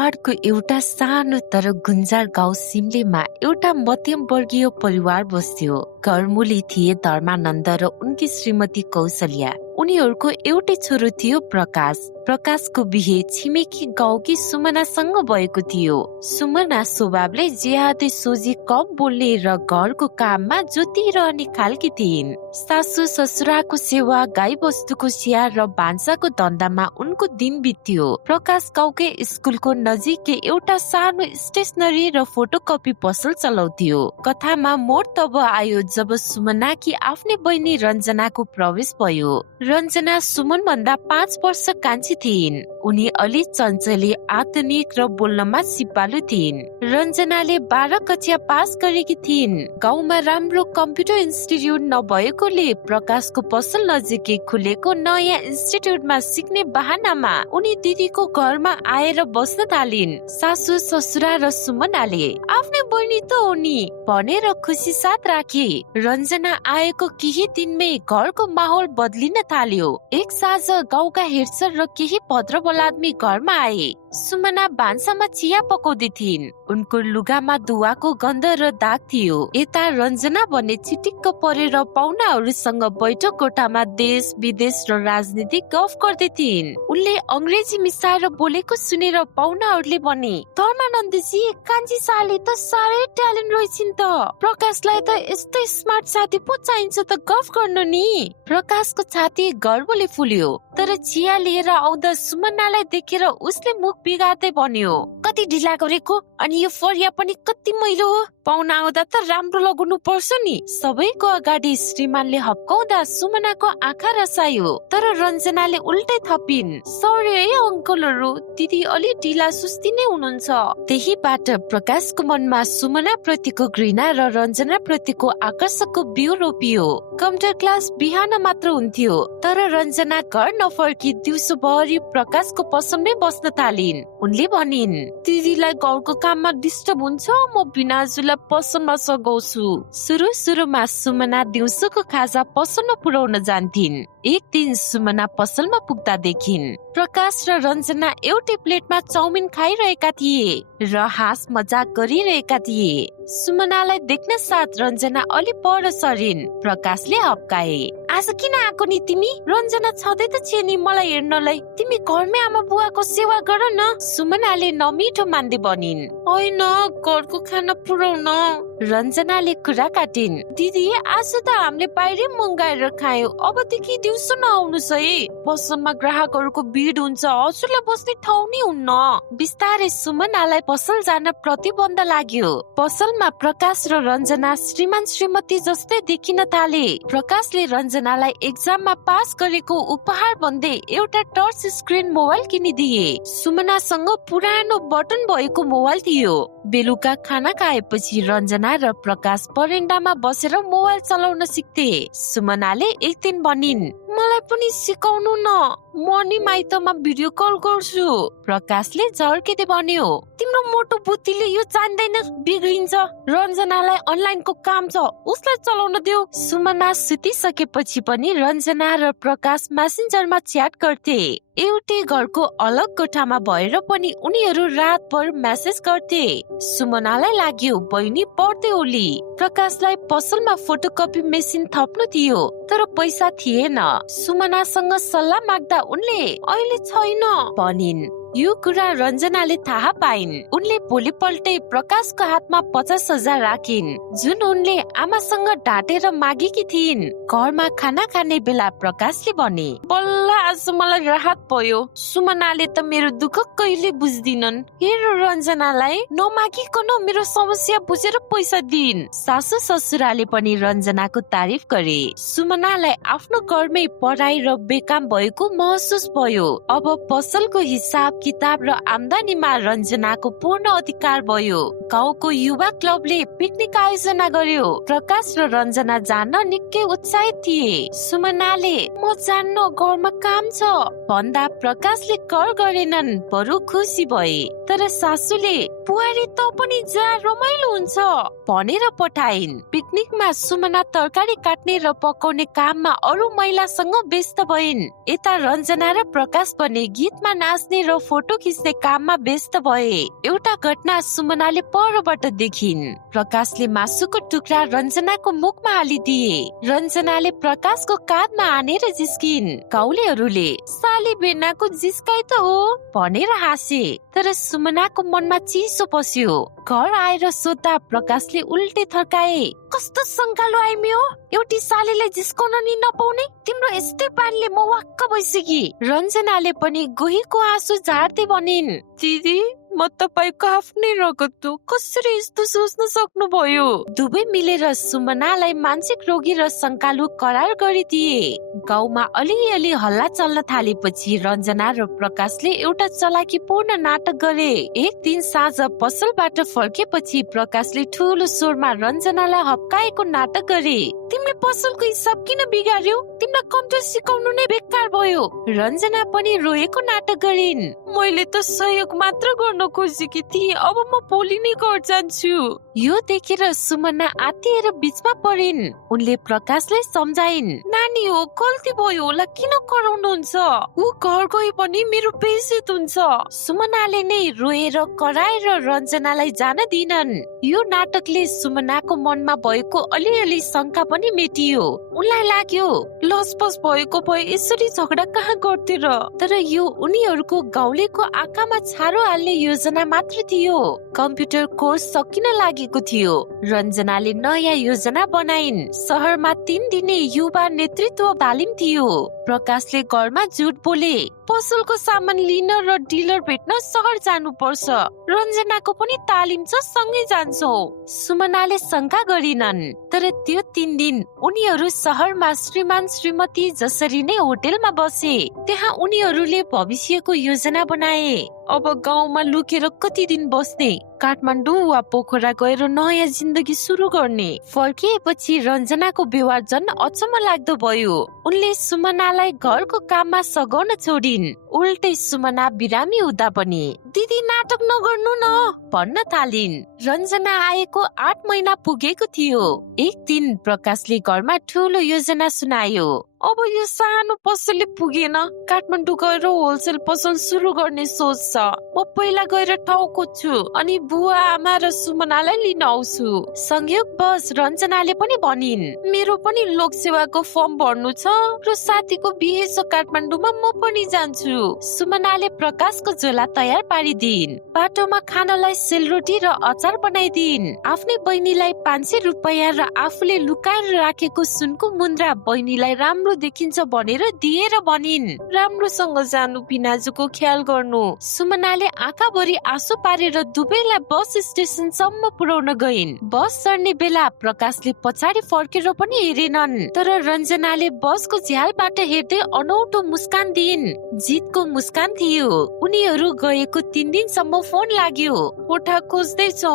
पहाडको एउटा सानो तर गुन्जार गाउँ सिमलेमा एउटा मध्यम वर्गीय परिवार बस्थ्यो। घरमूली थिए धर्मानन्द र उनकी श्रीमती कौशल्या। उनीहरूको एउटै छोरो थियो प्रकाश। प्रकाशको बिहे छिमेकी गाउँकी सुमनासँग भएको थियो। सुमना स्वभावले ज्यादै सोझी, कम बोल्ने र घरको काममा जोतिरहने खालकी थिइन्। सासु ससुराको सेवा, गाई बस्तुको स्याहार र भान्साको धन्दामा उनको दिन बित्यो। प्रकाश गाउँकै स्कुलको नजिकै एउटा सानो स्टेसनरी र फोटोकपी पसल चलाउँथ्यो। कथामा मोड तब आयो जब सुमनाकी आफ्नै बहिनी रञ्जनाको प्रवेश भयो। रञ्जना सुमन भन्दा 5 वर्ष कान्छी थिइन्। उनी अलि चञ्चले, आधुनिक र बोल्नमा सिपालु थिइन्। रञ्जनाले 12 कक्षा पास गरेकी थिइन्। गाउँमा राम्रो कम्प्युटर इन्स्टिट्युट नभएकोले प्रकाशको पसल नजिकै खुलेको नयाँ इन्स्टिट्युटमा सिक्ने बहानामा उनी दिदीको घरमा आएर बस्न थालिन्। सासु ससुरा र सुमनाले आफ्नै बहिनी त हो नि भनेर खुसी साथ राखे। रञ्जना आएको केही दिनमै घरको माहौल बदलिन थाल्यो। एक साँझ गाउँका हेडसर र केही भद्रबल आदमी घरमा आए। सुमना भान्सामा चिया पकाउँदै थिइन्। उनको लुगामा धुवाको गन्ध र दाग थियो। यता रञ्जना भने चिटिक्क परेर पाहुनाहरूसँग बैठक कोठामा देश विदेश र राजनीति गफ गर्दै थिइन्। उनले अंग्रेजी मिसाएर बोलेको सुनेर पाहुनाहरूले भने, धर्मानन्दजी कान्छी साली त साह्रै ट्यालेन्ट रहेछिन् त। प्रकाशलाई त यस्तै स्मार्ट साथी पो चाहिन्छ त गफ गर्न नि। प्रकाशको छाती गर्वले फुल्यो। तर चिया लिएर आउँदा सुमनालाई देखेर उसले मुख बिगार्दै भन्यो, कति ढिला गरेको, अनि यो फरिया पनि कति मैलो हो। पाहुना आउँदा त राम्रो लगाउनु पर्छ नि। सबैको अगाडि श्रीमानले हप्काउँदा सुमनाको आँखा रसायो। तर रञ्जनाले उल्टै थपिन्, सरी है अङ्कलहरू, दिदी अलि ढिला सुस्ती नै हुनुहुन्छ। त्यहीबाट प्रकाशको मनमा सुमना प्रतिको घृणा र रञ्जना प्रतिको आकर्षकको बिउ रोपियो। कम्प्युटर क्लास बिहान मात्र हुन्थ्यो, तर रञ्जना घर नफर्की दिउँसोभरि प्रकाशको पसलमै बस्न थालिन्। उनले भनिन्, दिदीलाई घरको काममा डिस्टर्ब हुन्छ, म बिनाजुलाई पसलमा सघाउँछु। सुरुमा सुमना दिउँसोको खाजा पसलमा पुर्याउन जान्थिन्। एक दिन सुमना पसलमा पुग्दा देखिन् प्रकाश र रञ्जना एउटै प्लेटमा चाउमिन खाइरहेका थिए र हाँस मजाक गरिरहेका थिए। सुमनालाई देख्न साथ रञ्जना अलि पर सरिन्। प्रकाशले हप्काए, आज किन आएको नि तिमी? रञ्जना छँदै त छिए नि मलाई हेर्नलाई। तिमी घरमै आमा बुवाको सेवा गर न। सुमनाले नमिठो मान्दै भनिन्, होइन घरको खाना पुर्याउन। रञ्जनाले कुरा काटिन्, दिदी आज त हामीले बाहिरै मगाएर खायौँ, अबदेखि दिउँसो नआउनुस् है। पसलमा ग्राहकहरूको भिड हुन्छ, हजुरलाई बस्ने ठाउँ नै हुन्न। बिस्तारै सुमनालाई पसल जान प्रतिबन्ध लाग्यो। पसलमा प्रकाश र रञ्जना श्रीमान श्रीमती जस्तै देखिन थाले। प्रकाशले रञ्जनालाई एक्जाममा पास गरेको उपहार भन्दै एउटा टच स्क्रिन मोबाइल किनिदिए। सुमनासँग पुरानो बटन भएको मोबाइल थियो। बेलुका खाना खाएपछि रञ्जना र प्रकाश बरेन्डामा बसेर मोबाइल चलाउन सिक्थे। सुमनाले एक दिन भनिन्, मलाई पनि सिकाउनु न, म नि माइतमा भिडियो कल गर्छु। प्रकाशले झर्किँदै भन्यो, तिम्रो मोटो बुद्धिले यो जान्दैन, बिग्रिन्छ। रञ्जनालाई अनलाइनको काम छ, उसलाई चलाउन देऊ। सुमना सुतिसकेपछि पनि रञ्जना र प्रकाश मेसेन्जरमा च्याट गर्थे। एउटै घरको अलग कोठामा भएर पनि उनीहरू रातभर मेसेज गर्थे। सुमनालाई लाग्यो बहिनी पढ्दै होली। प्रकाशलाई पसलमा फोटोकपी मेसिन थप्नु थियो, तर पैसा थिएन। सुमनासँग सल्लाह माग्दा उनले अहिले छैन भनिन्। यो कुरा रञ्जनाले थाहा पाइन्। उनले भोलिपल्टै प्रकाशको हातमा 50,000 राखिन्, जुन उनले आमासँग ढाँटेर मागेकी थिइन्। घरमा खाना खाने बेला प्रकाशले भने, बल्ल आज मलाई राहत भयो। सुमनाले त मेरो दुःख कहिले बुझ्दिनन्। हेर रञ्जनालाई नमागिकन मेरो समस्या बुझेर पैसा दिइन्। सासु ससुराले पनि रञ्जनाको तारिफ गरे। सुमनालाई आफ्नो घरमै पढाइ र बेकाम भएको महसुस भयो। अब पसलको हिसाब किताब र आम्दानीमा रञ्जनाको पूर्ण अधिकार भयो। गाउँको युवा क्लबले पिकनिक आयोजना गर्यो। प्रकाश र रञ्जना जान निकै उत्साहित थिए। सुमनाले म जान्न घरमा काम छ भन्दा प्रकाशले कर गरेनन्, बरु खुसी भए। तर सासूले बुहारी त पनि जा रमाइलो हुन्छ भनेर पठाइन्। पिकनिकमा सुमना तरकारी काट्ने र पकाउने काममा अरू महिलासँग व्यस्त भइन्। यता रञ्जना र प्रकाश पनि गीतमा नाच्ने र फोटो खिच्ने काममा व्यस्त भए। एउटा घटना सुमनाले परबाट देखिन्। प्रकाशले मासुको टुक्रा रञ्जनाको मुखमा हालिदिए। रञ्जनाले प्रकाशको काँधमा हानेर जिस्किन्। गाउँलेहरूले साली बेनाको जिस्काइ त हो भनेर हाँसे। तर सुमनाको मनमा चिसो पस्यो। घर आएर सोध्दा प्रकाशले उल्टे थर्काए। कस्तो शङ्कालु आइमी हो, एउटी सालीले जिस्काउन नि नपाउने, तिम्रो यस्तै पानले म वाक्क भइसकी। रञ्जनाले पनि गोहीको आँसु झार्दै भनिन्, दिदी म तपाईको आफ्नै रगत हो, कसरी यस्तो सोच्न सक्नुभयो। दुवै मिलेर सुमनालाई मानसिक रोगी र शङ्कालु करार गरिदिए। गाउँमा अलिअलि हल्ला चल्न थालेपछि रञ्जना र प्रकाशले एउटा चलाकीपूर्ण नाटक गरे। एक दिन साँझ पसलबाट फर्केपछि प्रकाशले ठुलो स्वरमा रञ्जनालाई हप्काएको नाटक गरे। तिमीले पसलको हिसाब किन बिगार्यौ? तिमीलाई कम्प्युटर सिकाउनु नै बेकार भयो। रञ्जना पनि रोएको नाटक गरिन्। मैले त सहयोग मात्र गर्न खोजेकी थिएँ, अब म भोलि नै घर जान्छु। यो देखेर सुमना आत्तिएर बीचमा परिन्। उनले प्रकाशलाई सम्झाइन्, नानी हो, गल्ती भयो होला, किन कराउनुहुन्छ? ऊ घर गए पनि मेरो बेइज्जत हुन्छ। सुमनाले नै रोएर कराएर रञ्जनालाई जान दिनन्। यो नाटकले सुमनाको मनमा भएको अलिअलि शङ्का पनि मेटियो। उनलाई लाग्यो लसपस भएको भए यसरी झगडा कहाँ गर्थे र। तर यो उनीहरूको गाउँलेको आँखामा छारो हाल्ने योजना मात्र थियो। कम्प्युटर कोर्स सकिन लागेको थियो। रञ्जनाले नयाँ योजना बनाइन्। शहरमा 3 दिने युवा नेतृत्व तालिम थियो। प्रकाशले घरमा झुट बोले, पसलको सामान लिन र डिलर भेट्न सहर जानु पर्छ। रञ्जनाको पनि तालिम छ, सँगै जान्छौँ। सुमनाले शङ्का गरिनन्। तर त्यो 3 दिन उनीहरू शहरमा श्रीमान श्रीमती जसरी नै होटेलमा बसे। त्यहाँ उनीहरूले भविष्यको योजना बनाए। अब गाउँमा लुकेर कति दिन बस्ने, काठमाडौँ वा पोखरा गएर नयाँ जिन्दगी सुरु गर्ने। फर्किएपछि रञ्जनाको व्यवहार झन् अचम्म लाग्दो भयो। उनले सुमनालाई घरको काममा सघाउन छोडिन्। उल्टै सुमना बिरामी हुँदा पनि दिदी नाटक नगर्नु न भन्न थालिन्। रञ्जना आएको 8 महिना पुगेको थियो। एक दिन प्रकाशले घरमा ठुलो योजना सुनायो। अब यो सानो पसलले पुगेन, काठमाडौँ गएर होलसेल पसल सुरु गर्ने सोच छ। म पहिला गएर ठाउँ खोज्छु, अनि बुवा आमा र सुमनालाई लिन आउँछु। संयोगवश रञ्जनाले पनि भनिन्, मेरो पनि लोकसेवाको फर्म भर्नु छ र साथीको बिहे छ काठमाडौँमा, म पनि जान्छु। सुमनाले प्रकाशको झोला तयार पारिदिन्। बाटोमा खानलाई सेलरोटी र अचार बनाइदिन्। आफ्नै बहिनीलाई 500 रुपैयाँ र आफूले लुकाएर राखेको सुनको मुन्द्रा बहिनीलाई राम्रो देखिन्छ भनेर दिएर भनिन्, राम्रोसँग जानु, पिनाजुको ख्याल गर्नु। सुमनाले आँखाभरि आँसु पारेर दुवैलाई बस स्टेसनसम्म पुर्याउन गइन्। बस चढ्ने बेला प्रकाशले पछाडि फर्केर पनि हेरेनन्। तर रञ्जनाले बसको झ्यालबाट हेर्दै अनौठो मुस्कान दिइन्। जितको मुस्कान थियो। उनीहरू गएको 3 दिनसम्म फोन लाग्यो। कोठा खोज्दैछौ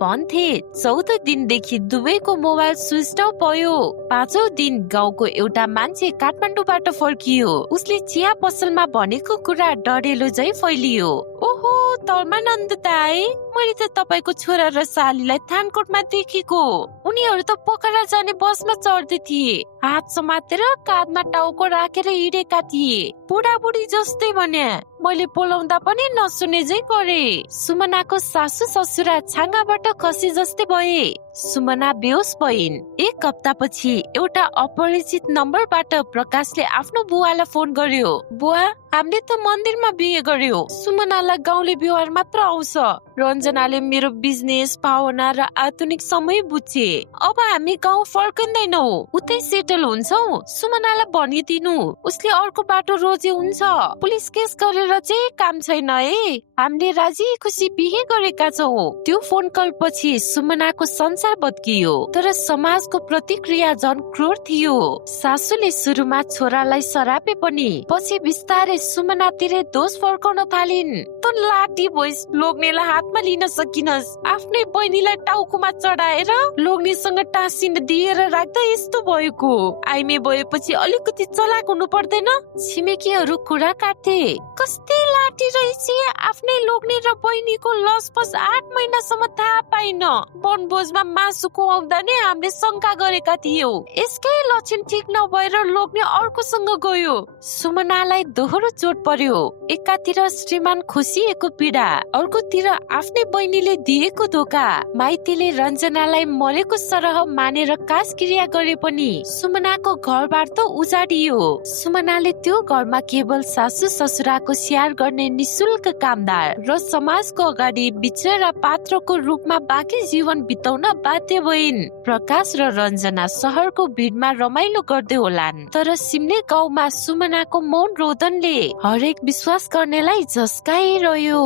भन्थे। 14 दिनदेखि दुवैको मोबाइल स्विच अफ भयो। 5औं दिन गाउँको एउटा मान्छे काठमाडौँबाट फर्कियो। उसले चिया पसलमा भनेको कुरा डढेलो झै फैलियो। ओहो धर्मानन्द दाइ, मैले त तपाईको छोरा र सालीलाई थानकोटमा देखेको। उनीहरू त पोखरा जाने बसमा चढ्दै थिए। हात समातेर काँधमा टाउको राखेर हिँडेका थिए। बुढाबुढी जस्तै भने मैले बोलाउँदा पनि नसुने झै गरे। सुमनाको सासु ससुरा छाँगाबाट खसी जस्तै भए। सुमना बेहोस भइन्। 1 हप्तापछि एउटा अपरिचित नम्बरबाट प्रकाशले आफ्नो बुवालाई फोन गर्यो। बुवा, हामीले त मन्दिरमा बिहे गर्यो। सुमनालाई गाउँले व्यवहार मात्र आउँछ। रञ्जनाले मेरो बिजनेस, भावना र आधुनिक समय बुझे। अब हामी गाउँ फर्कँदैनौ, उतै सेटल हुन्छौ। सुमनालाई भनिदिनु, उसले अर्को बाटो रोजे हुन्छ। पुलिस केस गरेर चाहिँ काम छैन है। हामीले राजी खुसी बिहे गरेका छौँ। त्यो फोन कल पछि सुमनाको संसार बदकियो। तर समाजको प्रतिक्रिया झन् क्रूर थियो। सासूले सुरुमा छोरालाई सरापे पनि पछि बिस्तारै सुमनातिरै दोष फर्काउन थालिन्। त लाठी भोइस लोग्नेलाई हातमा लिन सकिनस्, आफ्नै बहिनीलाई टाउकोमा चढाएर लोग्नेसँग टाँसिन दिएर राख्दा यस्तो भएको। आइमे भएपछि अलिकति चलाक हुनु पर्दैन। छिमेकीहरू कुरा काट्थे, कस्तै काटी रहेछ आफ्नै लोग्ने र बहिनीको लसपस 8 महिनासम्म थाहा पाइन। वनभोजमा मासुको आउँदा नै हामीले शंका गरेका थियौ। यसकै लक्षण ठिक नभएर लोग्ने अर्कोसँग गयो। सुमनालाई दोहोरो चोट पर्यो। एकातिर श्रीमान खुसिएको पीडा, अर्कोतिर आफ्नै बहिनीले दिएको धोका। माइतीले रञ्जनालाई मरेको सरह मानेर काजक्रिया गरे पनि सुमनाको घरबार त उजाडियो। सुमनाले त्यो घरमा केवल सासू ससुराको स्याहार गर्ने निशुल्क कामदार र समाजको अगाडि बिचरा पात्रको रूपमा बाँकी जीवन बिताउन बाध्य भइन्। प्रकाश र रञ्जना शहरको भिडमा रमाइलो गर्दै होलान्, तर सिमले गाउँमा सुमनाको मौन रोदनले हरेक विश्वास गर्नेलाई झस्काइरह्यो।